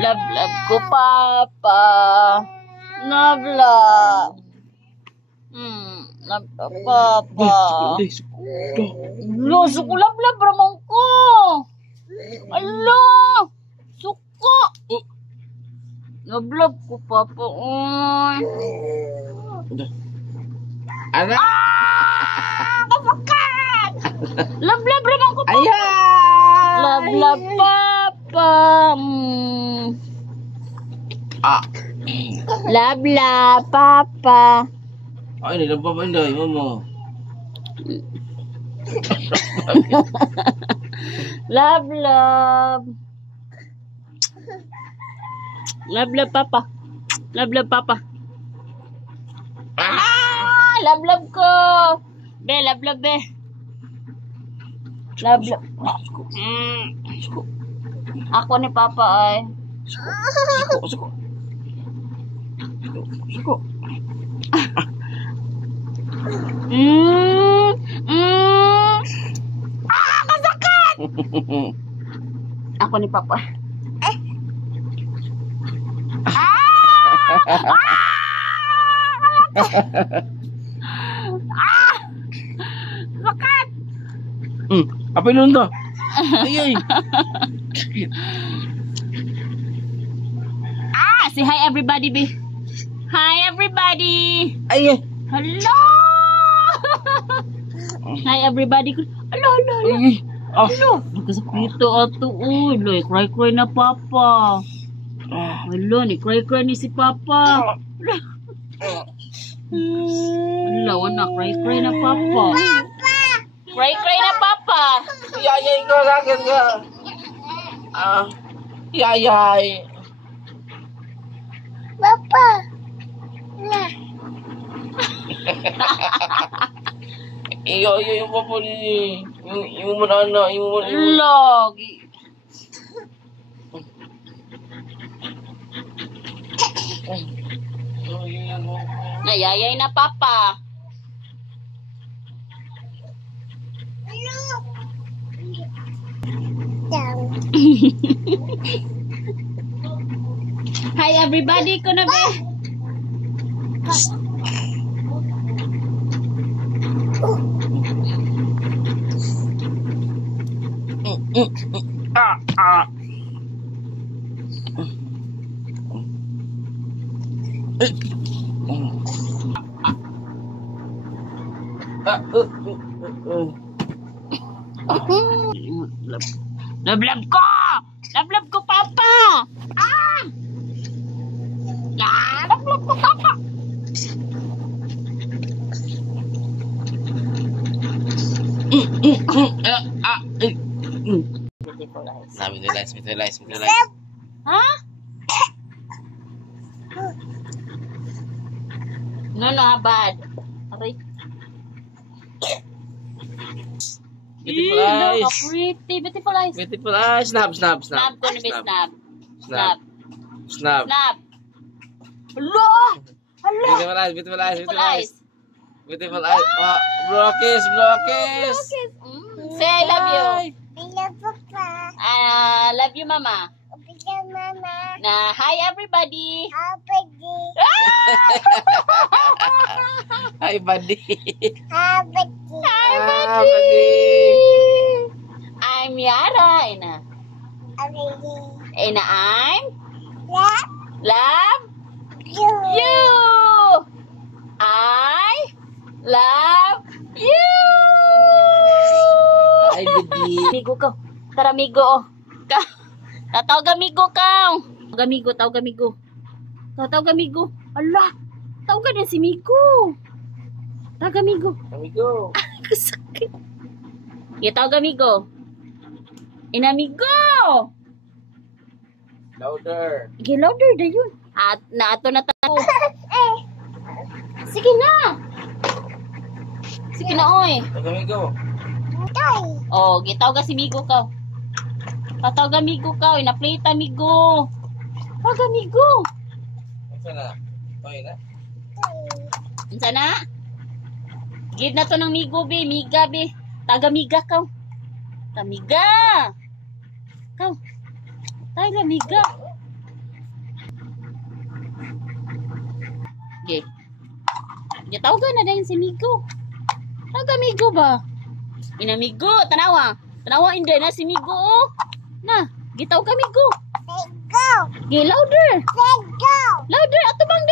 Love, love ko, Papa. Love, love. Love, love, Papa. Lo, suko, love, love, ramang ko. Alo, suko. Love, love ko, Papa. Anak. Kapakan. Love, love, ramang ko, Papa. Ayan. Love, love, Papa. Love, love, Papa. Ay, nilang pa ba hindi, mama? Love, love. Love, love, Papa. Love, love, Papa. Love, love ko. Be, love, love, be. Love, love. Ako ni Papa ay. Suko. Suko. Masakit! Ako ni Papa. Sakit! Apa yun to? Ay. Say hi everybody, be. Hi everybody. Ay. Hello. Hi everybody. Hello. Ay. Hello. Nakasakito ato. Uy, cry na Papa. Hello, ni cry ni si Papa. Hello, anak, cry na Papa. Cry na Papa. Yayay ko lagi ka. Yayay. Papa. Iyo yung papa ni. Yung manana, yung Lagi. Nayayay na Papa. Hi everybody ko na be. Love ko! Love ko, Papa! Love ko, Papa! Vitalize. Ha? No, bad. Okay. Beautiful eyes. Beautiful eyes. Beautiful eyes. Snap. Snap ko na be, snap. Snap. Hello! Beautiful eyes. Beautiful eyes. Bro kiss. Say I love you. I love Papa. Love you, Mama. Mama. Hi everybody. Hi, buddy. Hi, buddy. I'm Yara. And I'm love you. I love you. Hi, buddy. Amigo ka. Tara, amigo. Tatawag amigo ka. Tawag amigo. Ala. Tawag na si Migo. Tawag amigo. Amigo. Sakit. Tawag amigo. Inamigo. Louder. Louder na yun. Ato na tayo. Sige na. Oy. Amigo. Oh, gitaw ka si Migo ka. Tatawag amigo ka. Na-plate amigo. Tawag amigo. Sana. Oy na. Sana? Give na to ng Migo, be. Miga, be. Taga-miga ka. Tamiga. Taga-miga. Okay. Gitawagan na din si Migo. Tawagan Migo ba? Inamigo, tanawa. Tanawa hindi na si Migo oh. Na, gitawagan Migo. Let's go. Okay, louder. Let's go. Louder, ato bang